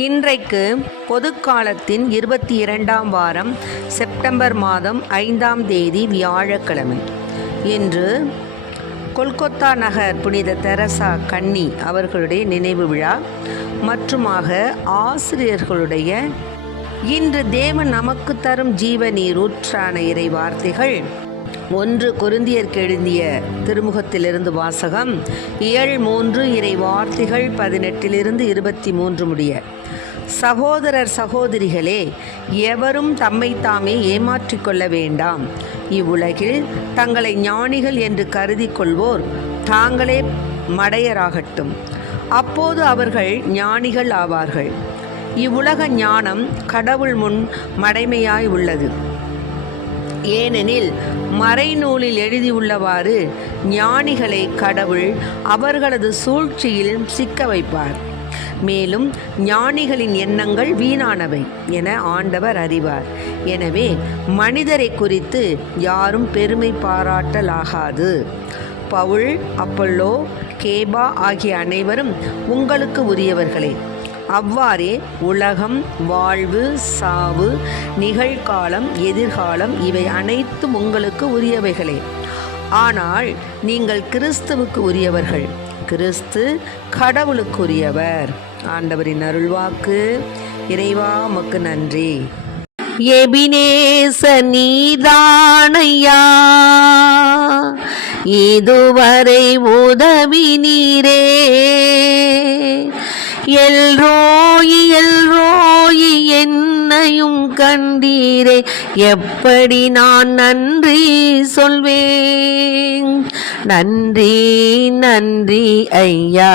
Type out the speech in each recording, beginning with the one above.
இன்றைக்கு பொதுக்காலத்தின் 22ஆம் வாரம் செப்டம்பர் மாதம் 5ஆம் தேதி வியாழக்கிழமை. இன்று கொல்கத்தா நகர் புனித தெரசா கன்னி அவர்களுடைய நினைவு விழா மற்றுமாக ஆசிரியர்களுடைய இன்று தேவன் நமக்கு தரும் ஜீவ நீரூற்றான இறை வார்த்தைகள் 1 கொரிந்தியருக்கு எழுதிய திருமுகத்திலிருந்து வாசகம் 7:3 இறை வார்த்தைகள் 18 23 முடிய. சகோதரர் சகோதரிகளே, எவரும் தம்மைத்தாமே ஏமாற்றிக் கொள்ள வேண்டாம். இவ்வுலகில் தங்களை ஞானிகள் என்று கருதி கொள்வோர் தாங்களே மடையராகட்டும், அப்போது அவர்கள் ஞானிகள் ஆவார்கள். இவ்வுலக ஞானம் கடவுள் முன் மடைமையாய் உள்ளது. ஏனெனில் மறைநூலில் எழுதியுள்ளவாறு ஞானிகளை கடவுள் அவர்களது சூழ்ச்சியில் சிக்க வைப்பார். மேலும் ஞானிகளின் எண்ணங்கள் வீணானவை என ஆண்டவர் அறிவார். எனவே மனிதரை குறித்து யாரும் பெருமை பாராட்டலாகாது. பவுல், அப்பல்லோ, கேபா ஆகிய அனைவரும் உங்களுக்கு உரியவர்களே. அவ்வாறே உலகம், வாழ்வு, சாவு, நிகழ்காலம், எதிர்காலம் இவை அனைத்தும் உங்களுக்கு உரியவைகளே. ஆனால் நீங்கள் கிறிஸ்துவுக்கு உரியவர்கள், கிறிஸ்து கடவுளுக்குரியவர். ஆண்டவரின் அருள்வாக்கு. இறைவா உமக்கு நன்றி. எபினேச நீதானையா, இதுவரை உதவி நீரே. எல்ரோயி எல்ரோயி என்னையும் கண்டீரே, எப்படி நான் நன்றி சொல்வேன். நன்றி நன்றி ஐயா,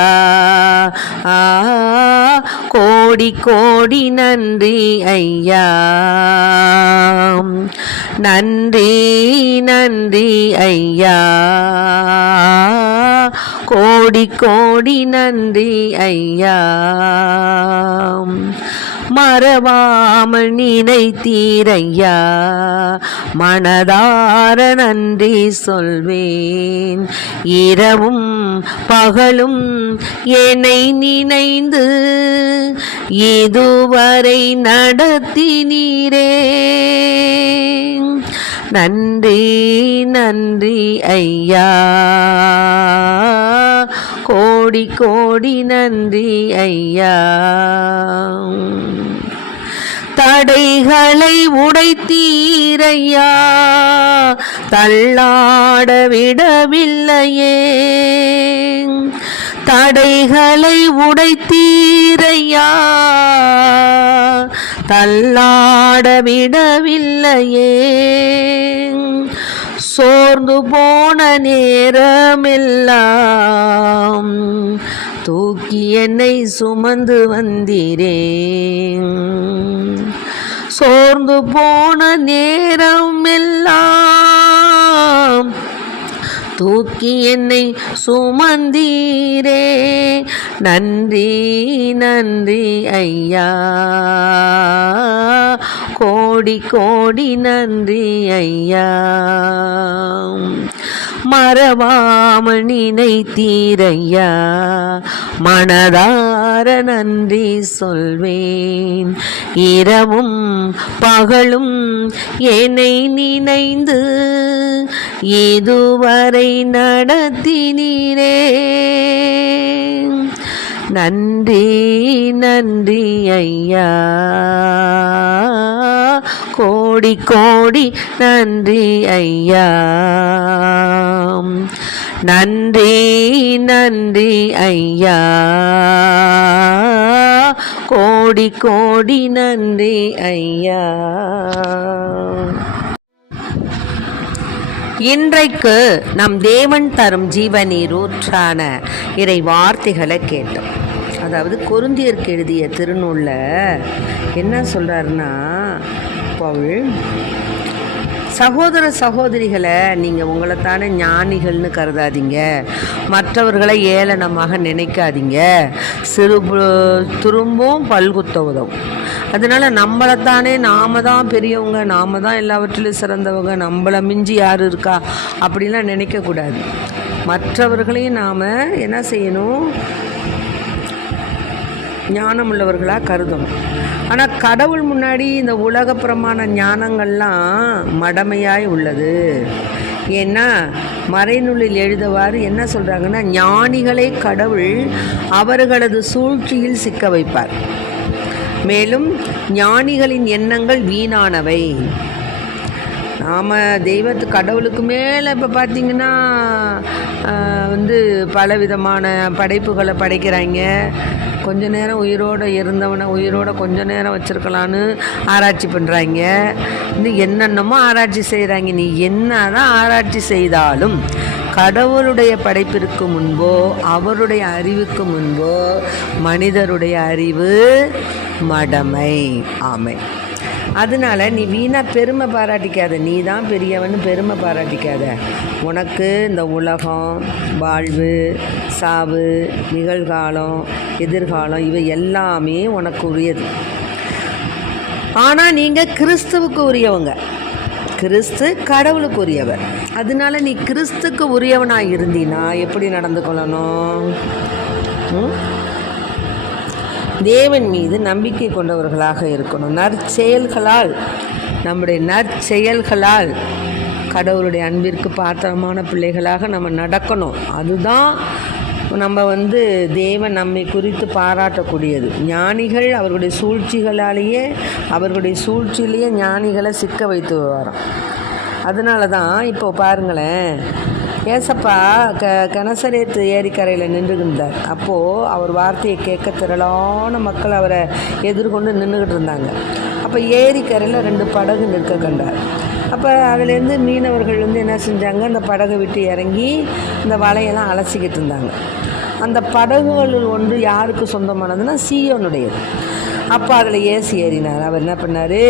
கோடி கோடி நன்றி ஐயா. நன்றி நன்றி ஐயா, கோடி கோடி நன்றி ஐயா. மறவாமல் நினைத்தீரையா, மனதார நன்றி சொல்வேன். இரவும் பகலும் என்னை நினைந்து இதுவரை நடத்தினீரே. நன்றி நன்றி ஐயா, கோடி கோடி நன்றி ஐயா. தடைகளை உடைத்தீரையா, தள்ளாட விடவில்லையே. தடைகளை உடைத்தீரையா, தள்ளாட விடவில்லையே. சோர்ந்து போன நேரமெல்லாம் தூக்கி என்னை சுமந்து வந்தீரே. சோர்ந்து போன நேரமெல்லாம் தூக்கி என்னை சுமந்தீரே. நன்றி நன்றி ஐயா, கோடி கோடி நன்றி ஐயா. மறவாமல் நினைத்தீரையா, மனதார நன்றி சொல்வேன். இரவும் பகலும் என்னை நினைந்து இதுவரை நடத்தினீரே. நன்றி நன்றி ஐயா, கோடி கோடி நன்றி ஐயா. நன்றி நன்றி ஐயா, கோடி கோடி நன்றி ஐயா. இன்றைக்கு நம் தேவன் தரும் ஜீவநீரூற்றான இறை வார்த்தைகளை கேட்டோம். அதாவது கொரிந்தியருக்கு எழுதிய திருநூலில் என்ன சொல்கிறாருன்னா, பவுல், சகோதர சகோதரிகளை நீங்கள் உங்களைத்தானே ஞானிகள்னு கருதாதீங்க, மற்றவர்களை ஏளனமாக நினைக்காதீங்க, திரும்பவும் பல்குத்த உதவும். அதனால் நம்மளைத்தானே நாம தான் பெரியவங்க, நாம தான் எல்லாவற்றிலும் சிறந்தவங்க, நம்மளை மிஞ்சி யார் இருக்கா அப்படிலாம் நினைக்கக்கூடாது. மற்றவர்களையும் நாம் என்ன செய்யணும், ஞானம் உள்ளவர்களாக கருதணும். ஆனால் கடவுள் முன்னாடி இந்த உலகப்புறமான ஞானங்கள்லாம் மடமையாய் உள்ளது. ஏன்னா மறைநூலில் எழுதவாறு என்ன சொல்கிறாங்கன்னா, ஞானிகளை கடவுள் அவர்களது சூழ்ச்சியில் சிக்க வைப்பார். மேலும் ஞானிகளின் எண்ணங்கள் வீணானவை. நாம் கடவுளுக்கு மேலே இப்போ பார்த்திங்கன்னா பலவிதமான படைப்புகளை படைக்கிறாங்க. கொஞ்ச நேரம் உயிரோடு இருந்தவனை உயிரோடு கொஞ்ச நேரம் வச்சுருக்கலான்னு ஆராய்ச்சி பண்ணுறாங்க. இன்னும் என்னென்னமோ ஆராய்ச்சி செய்கிறாங்க. நீ என்ன தான் ஆராய்ச்சி செய்தாலும் கடவுளுடைய படைப்பிற்கு முன்போ அவருடைய அறிவுக்கு முன்போ மனிதருடைய அறிவு மடமை. ஆமை. அதனால் நீ வீணாக பெருமை பாராட்டிக்காத. நீ தான் பெரியவன்னு பெருமை பாராட்டிக்காத. உனக்கு இந்த உலகம், வாழ்வு, சாவு, நிகழ்காலம், எதிர்காலம் இவை எல்லாமே உனக்கு உரியது. ஆனால் நீங்கள் கிறிஸ்துவுக்கு உரியவங்க. கிறிஸ்து கடவுளுக்கு உரியவர். அதனால நீ கிறிஸ்துக்கு உரியவனாக இருந்தீன்னா எப்படி நடந்து கொள்ளணும்? தேவன் மீது நம்பிக்கை கொண்டவர்களாக இருக்கணும். நம்முடைய நற்செயல்களால் கடவுளுடைய அன்பிற்கு பாத்திரமான பிள்ளைகளாக நம்ம நடக்கணும். அதுதான் நம்ம தேவன் நம்மை குறித்து பாராட்டக்கூடியது. ஞானிகள் அவர்களுடைய சூழ்ச்சியிலேயே ஞானிகளை சிக்க வைத்து வரோம். அதனால தான் இப்போ பாருங்களேன், ஏசப்பா கனசரேத்து ஏரிக்கரையில் நின்றுகின்றார். அப்போது அவர் வார்த்தையை கேட்க திரளான மக்கள் அவரை எதிர்கொண்டு நின்றுக்கிட்டு இருந்தாங்க. அப்போ ஏரிக்கரையில் 2 படகு நிற்க கண்டார். அப்போ அதுலேருந்து மீனவர்கள் என்ன செஞ்சாங்க, அந்த படகை விட்டு இறங்கி இந்த வலையெல்லாம் அலசிக்கிட்டு இருந்தாங்க. அந்த படகுகளில் ஒன்று யாருக்கு சொந்தமானதுன்னா சீயோனுடையது. அப்போ அதில் ஏறினார். அவர் என்ன பண்ணார்,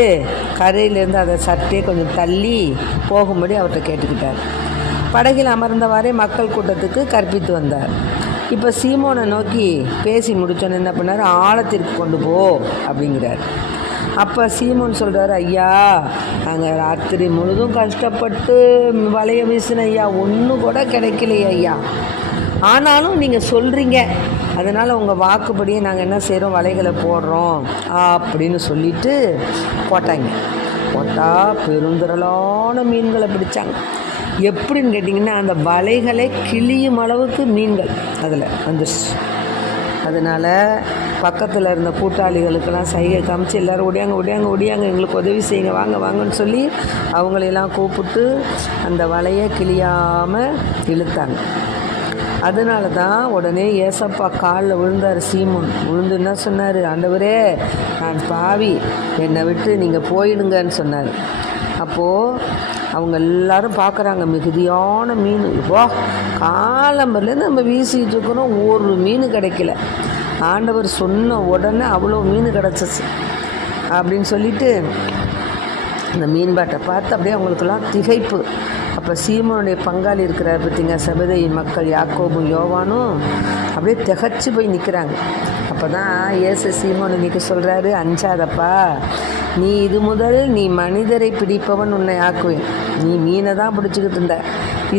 கரையிலேருந்து அதை சற்றே கொஞ்சம் தள்ளி போகும்படி அவர்கிட்ட கேட்டுக்கிட்டார். படகில் அமர்ந்தவாறே மக்கள் கூட்டத்துக்கு கற்பித்து வந்தார். இப்போ சீமோனை நோக்கி பேசி முடிச்சோன்னு என்ன பண்ணார், ஆழத்திற்கு கொண்டு போ அப்படிங்கிறார். அப்போ சீமோன் சொல்கிறார், ஐயா நாங்கள் ராத்திரி முழுதும் கஷ்டப்பட்டு வலைய வீசின ஐயா, ஒன்று கூட கிடைக்கலையே ஐயா. ஆனாலும் நீங்கள் சொல்கிறீங்க, அதனால் உங்கள் வாக்குப்படியே நாங்கள் என்ன செய்கிறோம், வலைகளை போடுறோம் அப்படின்னு சொல்லிட்டு போட்டால் பெருந்திரளான மீன்களை பிடிச்சாங்க. எப்படின்னு கேட்டிங்கன்னா, அந்த வலைகளை கிளியும் அளவுக்கு மீன்கள் அதில் வந்துடுச்சு. அதனால் பக்கத்தில் இருந்த கூட்டாளிகளுக்கெல்லாம் சைகை காமிச்சு எல்லோரும் ஒடியாங்க எங்களுக்கு உதவி செய்யுங்க, வாங்கன்னு சொல்லி அவங்களையெல்லாம் கூப்பிட்டு அந்த வலையை கிளியாமல் இழுத்தாங்க. அதனால தான் உடனே ஏசப்பா காலில் விழுந்தார். சீமோன் விழுந்து என்ன சொன்னார், ஆண்டவரே நான் பாவி, என்னை விட்டு நீங்கள் போயிடுங்கன்னு சொன்னார். அப்போது அவங்க எல்லாரும் பார்க்குறாங்க, மிகுதியான மீன். இப்போ காலம்பர்லேருந்து நம்ம வீசிக்கிட்டு இருக்கிறோம், ஒரு மீன் கிடைக்கல. ஆண்டவர் சொன்ன உடனே அவ்வளோ மீன் கிடச்சிச்சு அப்படின்னு சொல்லிட்டு அந்த மீன்பாட்டை பார்த்து அப்படியே அவங்களுக்கெல்லாம் திகைப்பு. அப்போ சீமோனுடைய பங்காளி இருக்கிறார் பார்த்தீங்க, செபதேயின் மக்கள் யாக்கோபும் யோவானும் அப்படியே திகச்சு போய் நிற்கிறாங்க. அப்போ தான் ஏசு சீமோனை நிற்க சொல்கிறாரு, அஞ்சாதப்பா, நீ இது முதல் நீ மனிதரை பிடிப்பவன் உன்னை ஆக்குவேன். நீ மீனை தான் பிடிச்சிக்கிட்டு இருந்த,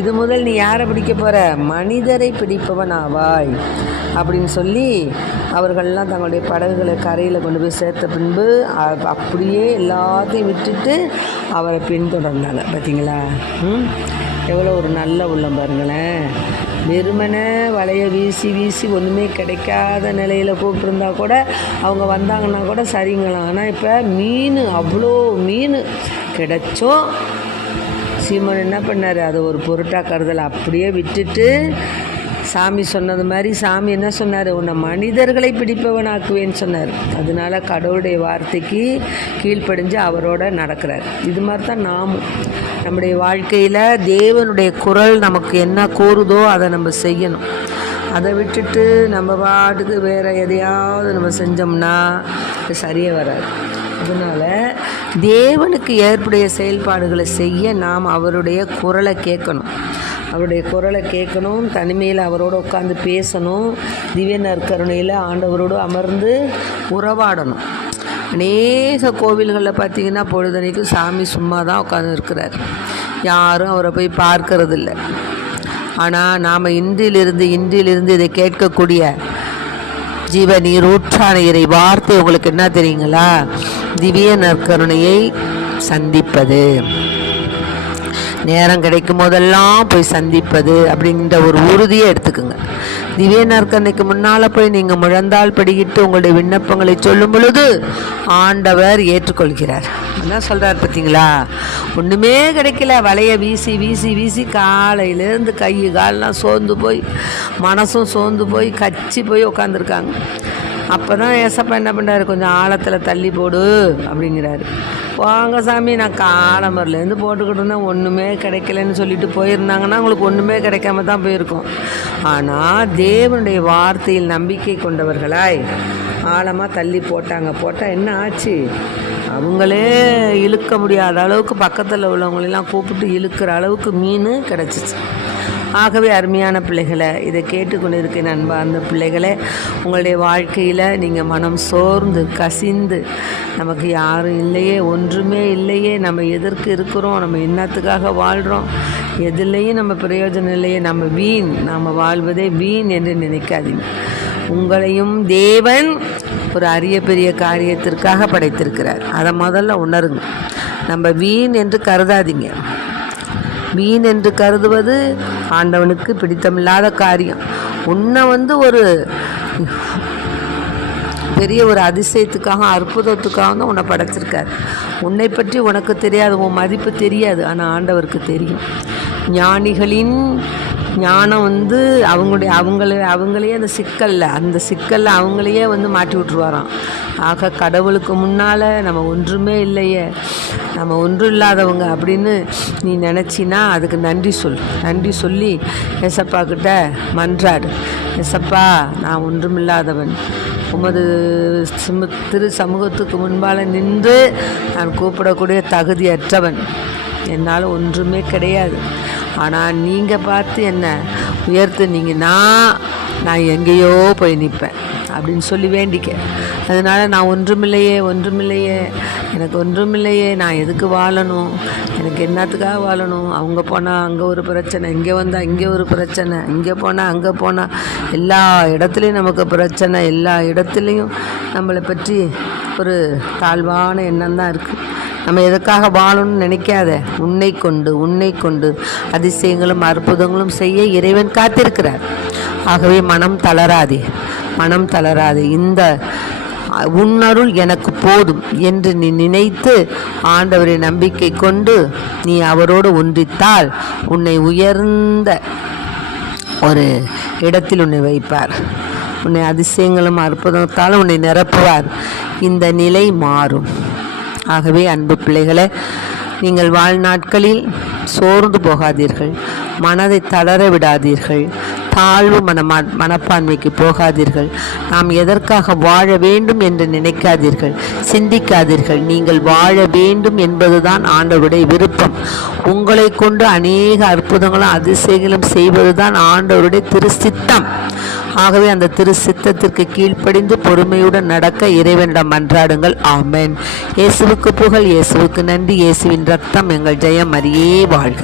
இது முதல் நீ யாரை பிடிக்க போகிற, மனிதரை பிடிப்பவன் ஆவாய் அப்படின்னு சொல்லி அவர்கள்லாம் தங்களுடைய படகுகளை கரையில் கொண்டு போய் சேர்த்த பின்பு அப்படியே எல்லாத்தையும் விட்டுட்டு அவரை பின்தொடர்ந்தாங்க. பார்த்தீங்களா? எவ்வளோ ஒரு நல்ல உள்ளம் பாருங்களேன். வெறுமனை வலையை வீசி ஒன்றுமே கிடைக்காத நிலையில் கூப்பிட்டுருந்தா கூட அவங்க வந்தாங்கன்னா கூட சரிங்களாம். ஆனால் இப்போ அவ்வளோ மீன் கிடைச்சோம். சீமோன் என்ன பண்ணார், அதை ஒரு பொருட்டாக கருதலை அப்படியே விட்டுட்டு சாமி சொன்னது மாதிரி சாமி என்ன சொன்னார், உன்னை மனிதர்களை பிடிப்பவனாக்குவேன்னு சொன்னார். அதனால கடவுளுடைய வார்த்தைக்கு கீழ்ப்படிஞ்சு அவரோட நடக்கிறார். இது மாதிரி தான் நாமும் நம்முடைய வாழ்க்கையில் தேவனுடைய குரல் நமக்கு என்ன கூறுதோ அதை நம்ம செய்யணும். அதை விட்டுட்டு நம்ம பாட்டுக்கு வேறு எதையாவது நம்ம செஞ்சோம்னா சரியாக வராது. அதனால் தேவனுக்கு ஏற்புடைய செயல்பாடுகளை செய்ய நாம் அவருடைய குரலை கேட்கணும். அவருடைய குரலை கேட்கணும், தனிமையில் அவரோடு உட்காந்து பேசணும், திவ்ய நற்கருணையில் ஆண்டவரோடு அமர்ந்து உறவாடணும். அநேக கோவில்களில் பார்த்திங்கன்னா பொழுதனைக்கும் சாமி சும்மா தான் உட்காந்து இருக்கிறார், யாரும் அவரை போய் பார்க்கறதில்ல. ஆனால் நாம் இன்றிலிருந்து இதை கேட்கக்கூடிய ஜீவ நீரூற்றான இறை வார்த்தை உங்களுக்கு என்ன தெரியுங்களா? திவ்ய நற்கருணையை சந்திப்பது, நேரம் கிடைக்கும் போதெல்லாம் போய் சந்திப்பது அப்படின்ற ஒரு உறுதியை எடுத்துக்குங்க. திவ்ய நற்கருணைக்கு முன்னால் போய் நீங்கள் முழந்தால் படிக்கிட்டு உங்களுடைய விண்ணப்பங்களை சொல்லும் பொழுது ஆண்டவர் ஏற்றுக்கொள்கிறார். என்ன சொல்கிறார் பார்த்தீங்களா? ஒன்றுமே கிடைக்கல, வலையை வீசி வீசி வீசி காலையிலேருந்து கை காலெலாம் சோர்ந்து போய் மனசும் சோர்ந்து போய் கச்சி போய் உட்காந்துருக்காங்க. அப்போ தான் ஏசப்பா என்ன பண்ணுறாரு? கொஞ்சம் ஆழத்தில் தள்ளி போடு அப்படிங்கிறாரு. வாங்க சாமி, நான் காலமரிலேருந்து போட்டுக்கிட்டு இருந்தேன், ஒன்றுமே கிடைக்கலன்னு சொல்லிட்டு போயிருந்தாங்கன்னா உங்களுக்கு ஒன்றுமே கிடைக்காம தான் போயிருக்கும். ஆனால் தேவனுடைய வார்த்தையில் நம்பிக்கை கொண்டவர்களாய் ஆழமாக தள்ளி போட்டால் என்ன ஆச்சு? அவங்களே இழுக்க முடியாத அளவுக்கு பக்கத்தில் உள்ளவங்களெல்லாம் கூப்பிட்டு இழுக்கிற அளவுக்கு மீன் கிடச்சிச்சு. ஆகவே அருமையான பிள்ளைகளை, இதை கேட்டுக்கொண்டு இருக்க அன்பார்ந்த பிள்ளைகளே, உங்களுடைய வாழ்க்கையில் நீங்கள் மனம் சோர்ந்து கசிந்து நமக்கு யாரும் இல்லையே, ஒன்றுமே இல்லையே, நம்ம எதற்கு இருக்கிறோம், நம்ம என்னத்துக்காக வாழ்கிறோம், எதுலேயும் நம்ம பிரயோஜனம் இல்லையே, நம்ம வாழ்வதே வீண் என்று நினைக்காதீங்க. உங்களையும் தேவன் ஒரு அரிய பெரிய காரியத்திற்காக படைத்திருக்கிறார். அதை முதல்ல உணருங்க. நம்ம வீண் என்று கருதாதீங்க. வீண் என்று கருதுவது ஆண்டவனுக்கு பிடித்தமில்லாத காரியம். உன்னை ஒரு பெரிய ஒரு அதிசயத்துக்காக அற்புதத்துக்காக தான் உன்னை படைச்சிருக்காரு. உன்னை பற்றி உனக்கு தெரியாது, உன் மதிப்பு தெரியாது, ஆனால் ஆண்டவருக்கு தெரியும். ஞானிகளின் ஞானம் அவங்களையே அந்த சிக்கலில் அவங்களையே மாட்டி விட்டுருவாராம். ஆக கடவுளுக்கு முன்னால் நம்ம ஒன்றுமே இல்லையே, நம்ம ஒன்றும் இல்லாதவங்க அப்படின்னு நீ நினச்சின்னா அதுக்கு நன்றி சொல்லி ஏசப்பா கிட்ட மன்றாடு. ஏசப்பா, நான் ஒன்றுமில்லாதவன், உமது திரு சமூகத்துக்கு முன்பால் நின்று நான் கூப்பிடக்கூடிய தகுதியற்றவன், என்னால் ஒன்றுமே கிடையாது. ஆனால் நீங்கள் பார்த்து என்ன உயர்த்துனீங்கன்னா நான் எங்கேயோ போய் நிற்பேன் அப்படின்னு சொல்லி வேண்டிக்க. அதனால் நான் ஒன்றுமில்லையே, எனக்கு ஒன்றுமில்லையே, நான் எதுக்கு வாழணும், எனக்கு என்னத்துக்காக வாழணும், அவங்க போனால் அங்கே ஒரு பிரச்சனை, இங்கே வந்தால் இங்கே ஒரு பிரச்சனை, இங்கே போனால் அங்கே போனால், எல்லா இடத்துலையும் நமக்கு பிரச்சனை, எல்லா இடத்துலையும் நம்மளை பற்றி ஒரு தாழ்வான எண்ணம் தான் இருக்குது. நம்ம எதுக்காக வாழணும்னு நினைக்காத. உன்னை கொண்டு அதிசயங்களும் அற்புதங்களும் செய்ய இறைவன் காத்திருக்கிறார். ஆகவே மனம் தளராதே. இந்த உன்னருள் எனக்கு போதும் என்று நீ நினைத்து ஆண்டவரை நம்பிக்கை கொண்டு நீ அவரோடு ஒன்றித்தால் உன்னை உயர்ந்த ஒரு இடத்தில் உன்னை வைப்பார். உன்னை அதிசயங்களும் அற்புதத்தால் உன்னை நிரப்புவார். இந்த நிலை மாறும். ஆகவே அன்பு பிள்ளைகளே, நீங்கள் வாழ்நாட்களில் சோர்ந்து போகாதீர்கள், மனதை தளர விடாதீர்கள், தாழ்வு மனப்பான்மைக்கு போகாதீர்கள், நாம் எதற்காக வாழ வேண்டும் என்று நினைக்காதீர்கள், சிந்திக்காதீர்கள். நீங்கள் வாழ வேண்டும் என்பதுதான் ஆண்டவருடைய விருப்பம். உங்களை கொண்டு அநேக அற்புதங்களும் அதிசயங்களும் செய்வதுதான் ஆண்டவருடைய திருச்சித்தம். ஆகவே அந்த திரு சித்தத்திற்கு கீழ்ப்படிந்து பொறுமையுடன் நடக்க இறைவனிடம் மன்றாடுங்கள். ஆமென். இயேசுவுக்கு புகழ், இயேசுவுக்கு நன்றி. இயேசுவின் ரத்தம் எங்கள் ஜெயம். மரியே வாழ்க.